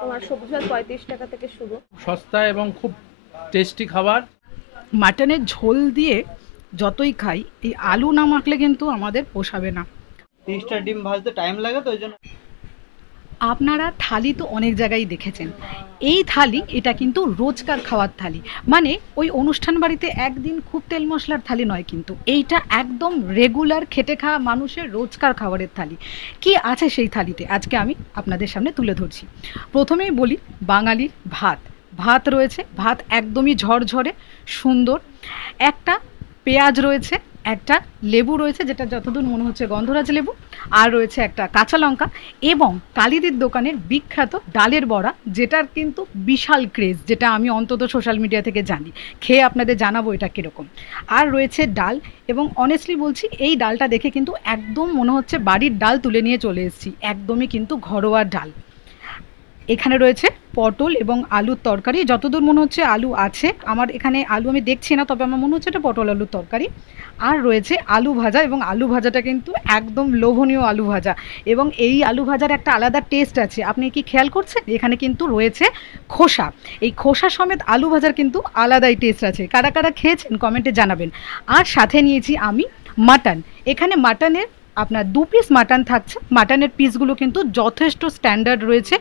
তোমার সবজি ভাত 35 টাকা থেকে শুরু। সস্তা এবং খুব টেস্টি খাবার। মাটনের ঝোল দিয়ে যতই খাই, এই আলু না মাখলে কিন্তু আমাদের পোষাবে না। 30টা ডিম ভাজতে টাইম লাগে, তো ওই জন্য। আপনারা থালি তো অনেক জায়গায় দেখেছেন, এই থালি এটা কিন্তু রোজকার খাওয়ার থালি। মানে ওই অনুষ্ঠান বাড়িতে একদিন খুব তেল মশলার থালি নয়, কিন্তু এইটা একদম রেগুলার খেটে খাওয়া মানুষের রোজকার খাবারের থালি। কি আছে সেই থালিতে আজকে আমি আপনাদের সামনে তুলে ধরছি। প্রথমেই বলি, বাঙালির ভাত। ভাত রয়েছে, ভাত একদমই ঝরঝরে সুন্দর। একটা পেঁয়াজ রয়েছে, একটা লেবু রয়েছে, যেটা যতদূর মনে হচ্ছে গন্ধরাজ লেবু, আর রয়েছে একটা কাঁচা লঙ্কা, এবং কালিদির দোকানের বিখ্যাত ডালের বড়া, যেটার কিন্তু বিশাল ক্রেজ, যেটা আমি অন্তত সোশ্যাল মিডিয়া থেকে জানি। খেয়ে আপনাদের জানাবো এটা কীরকম। আর রয়েছে ডাল, এবং অনেস্টলি বলছি এই ডালটা দেখে কিন্তু একদম মনে হচ্ছে বাড়ির ডাল তুলে নিয়ে চলে এসেছি, একদমই কিন্তু ঘরোয়া ডাল। এখানে রয়েছে পটল এবং আলুর তরকারি, যতদূর মনে হচ্ছে আলু আছে, আমার এখানে আলু আমি দেখছি না, তবে আমার মনে হচ্ছে এটা পটল আলুর তরকারি। আর রয়েছে আলু ভাজা, এবং আলু ভাজাটা কিন্তু একদম লোভনীয় আলু ভাজা, এবং এই আলু ভাজার একটা আলাদা টেস্ট আছে। আপনি কি খেয়াল করছেন, এখানে কিন্তু রয়েছে খোসা, এই খোসা সমেত আলু ভাজার কিন্তু আলাদাই টেস্ট আছে। কারা কারা খেয়েছেন কমেন্টে জানাবেন। আর সাথে নিয়েছি আমি মাটন। এখানে মাটনের আপনার 2 পিস মাটন থাকছে। মাটনের পিসগুলো কিন্তু যথেষ্ট স্ট্যান্ডার্ড রয়েছে,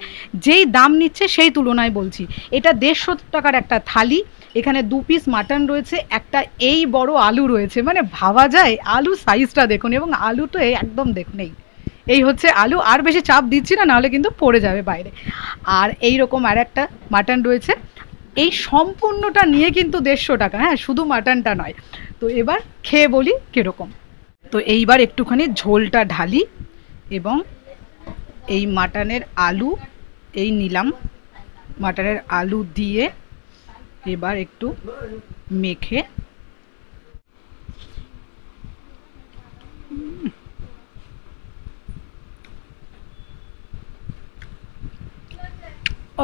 যেই দাম নিচ্ছে সেই তুলনায় বলছি। এটা 150 টাকার একটা থালি। এখানে 2 পিস মাটন রয়েছে, একটা এই বড় আলু রয়েছে, মানে ভাবা যায় আলু সাইজটা দেখুন, এবং আলু তো একদম দেখুন, এই হচ্ছে আলু। আর বেশি চাপ দিচ্ছি না, নাহলে কিন্তু পড়ে যাবে বাইরে। আর এই রকম আর একটা মাটন রয়েছে। এই সম্পূর্ণটা নিয়ে কিন্তু 150 টাকা, হ্যাঁ, শুধু মাটনটা নয়। তো এবার খেয়ে বলি কীরকম। তো এইবার একটুখানি ঝোলটা ঢালি, এবং এই মাটনের আলু এই নিলাম, মাটনের আলু দিয়ে এবার একটু মেখে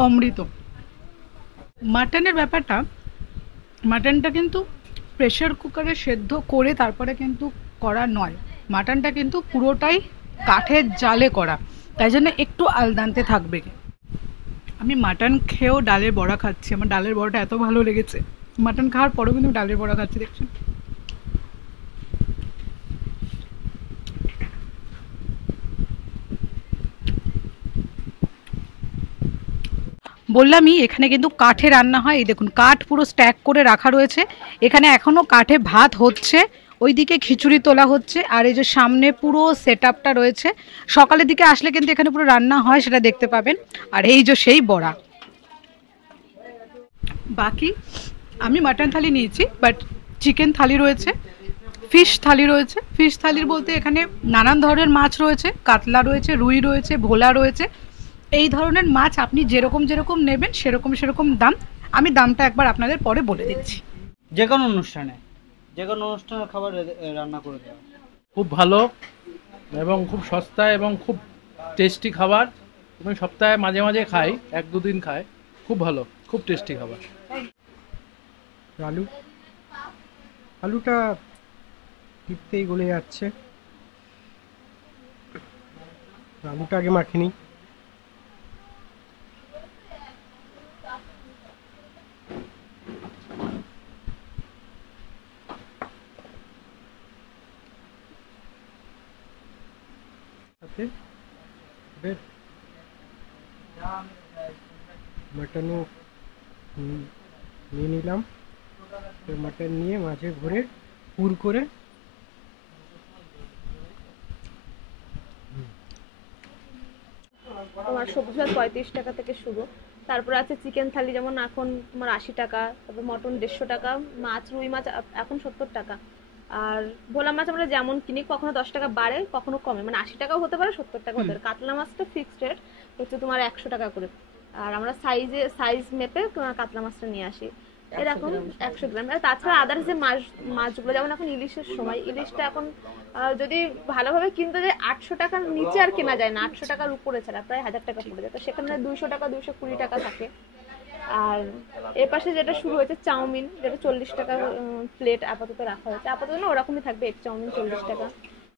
অমৃত। মাটনের ব্যাপারটা, মাটনটা কিন্তু প্রেশার কুকারে সেদ্ধ করে তারপরে কিন্তু করা নয়, মাটনটা কিন্তু পুরোটাই কাঠের জালে করা, তাই জন্য একটু আলদান্তে থাকবে। আমি মাটন খেয়েও ডালের বড়া খাচ্ছি, আমার ডালের বড়াটা এত ভালো লেগেছে। মাটন খাওয়ার পরেও কিন্তু ডালের বড়া খাচ্ছি, দেখছেন। বললামই এখানে কিন্তু কাঠে রান্না হয়, এই দেখুন কাঠ পুরো স্ট্যাক করে রাখা রয়েছে। এখানে এখনও কাঠে ভাত হচ্ছে, ওইদিকে খিচুড়ি তোলা হচ্ছে, আর এই যে সামনে পুরো সেট আপটা রয়েছে। সকালের দিকে আসলে কিন্তু এখানে পুরো রান্না হয়, সেটা দেখতে পাবেন। আর এই যে সেই বড়া। বাকি আমি মাটন থালি নিয়েছি, বাট চিকেন থালি রয়েছে, ফিশ থালি রয়েছে। ফিশ থালির বলতে এখানে নানান ধরনের মাছ রয়েছে, কাতলা রয়েছে, রুই রয়েছে, ভোলা রয়েছে। এই ধরনের মাছ আপনি যেরকম যেরকম নেবেন সেরকম সেরকম দাম। আমি দামটা একবার আপনাদের পরে বলে দিচ্ছি। যে কোনো অনুষ্ঠানে, যে কোনো অনুষ্ঠানের খাবার রান্না করে দেওয়া। খুব ভালো এবং খুব সস্তা এবং খুব টেস্টি খাবার। আমি সপ্তাহে মাঝে মাঝে খাই, 1-2 দিন খাই। খুব ভালো, খুব টেস্টি খাবার। আলু, আলুটা টিপতেই গলে যাচ্ছে। আলুটা আগে মাখিনি। সাথে এবার মাটনও নিয়ে নিলাম। মাটন নিয়ে মাঝে ভরে পুর করে তোমার সবজি ভাত 35 টাকা থেকে শুরু। তারপরে আছে চিকেন থালি, যেমন এখন তোমার 80 টাকা, তারপর মটন 150 টাকা, মাছ রুই মাছ এখন 70 টাকা। আর ভোলা মাছ আমরা যেমন কিনি, কখনো 10 টাকা বাড়ে কখনো কমে, মানে 80 টাকাও হতে পারে, 70 টাকা হতে পারে। কাতলা মাছটা ফিক্সড রেট হচ্ছে তোমার 100 টাকা করে। আর আমরা সাইজ মেপে কাতলা মাছটা নিয়ে আসি, এরকম 100 গ্রাম। আর তাছাড়া আদার্স যে মাছগুলো, যেমন এখন ইলিশের সময়, ইলিশটা এখন যদি ভালোভাবে কিনতে যায় 800 টাকার নিচে আর কেনা যায় না, 800 টাকার উপরে ছাড়া প্রায় 1000 টাকা পড়ে যায়, তো সেখানে 200 টাকা 220 টাকা থাকে। আর এর পাশে যেটা শুরু হয়েছে চাউমিন, যেটা 40 টাকা প্লেট আপাতত রাখা হয়েছে, আপাতত না ওরকমই থাকবে, এগ চাউমিন 40 টাকা।